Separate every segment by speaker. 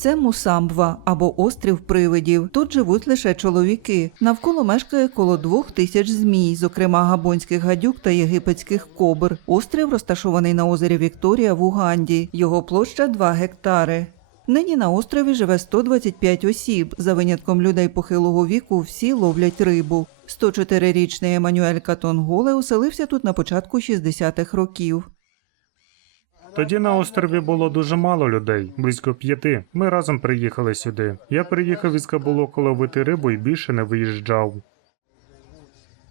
Speaker 1: Це Мусамбва або острів привидів. Тут живуть лише чоловіки. Навколо мешкає коло двох тисяч змій, зокрема габонських гадюк та єгипетських кобр. Острів розташований на озері Вікторія в Уганді. Його площа 2 гектари. Нині на острові живе 125 осіб. За винятком людей похилого віку всі ловлять рибу. 104-річний Еммануель Катонголе оселився тут на початку 60-х років.
Speaker 2: Тоді на острові було дуже мало людей, близько п'яти. Ми разом приїхали сюди. Я приїхав із Кабулоку ловити рибу і більше не виїжджав.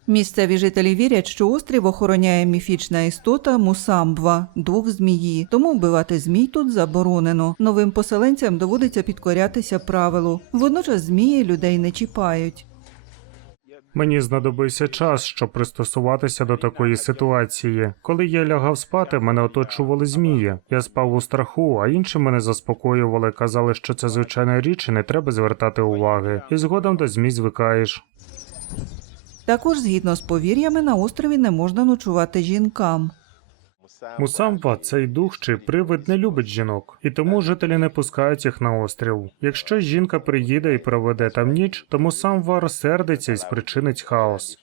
Speaker 1: Місцеві жителі вірять, що острів охороняє міфічна істота Мусамбва, дух змії, тому вбивати змій тут заборонено. Новим поселенцям доводиться підкорятися правилу. Водночас змії людей не чіпають.
Speaker 2: Мені знадобився час, щоб пристосуватися до такої ситуації. Коли я лягав спати, мене оточували змії. Я спав у страху, а інші мене заспокоювали, казали, що це звичайна річ і не треба звертати уваги. І згодом до змій звикаєш.
Speaker 1: Також, згідно з повір'ями, на острові не можна ночувати жінкам.
Speaker 2: Мусамба, цей дух чи привид не любить жінок, і тому жителі не пускають їх на острів. Якщо жінка приїде і проведе там ніч, то Мусамба розсердиться і спричинить хаос.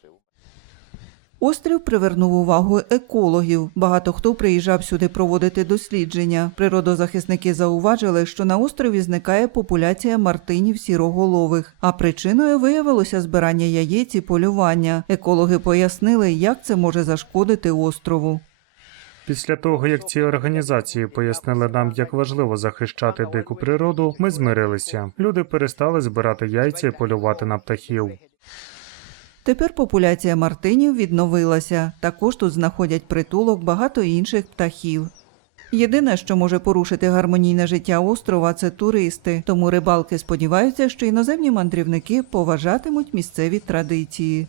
Speaker 1: Острів привернув увагу екологів. Багато хто приїжджав сюди проводити дослідження. Природозахисники зауважили, що на острові зникає популяція мартинів сіроголових, а причиною виявилося збирання яєць і полювання. Екологи пояснили, як це може зашкодити острову.
Speaker 2: Після того, як ці організації пояснили нам, як важливо захищати дику природу, ми змирилися. Люди перестали збирати яйця і полювати на птахів.
Speaker 1: Тепер популяція мартинів відновилася. Також тут знаходять притулок багато інших птахів. Єдине, що може порушити гармонійне життя острова, це туристи. Тому рибалки сподіваються, що іноземні мандрівники поважатимуть місцеві традиції.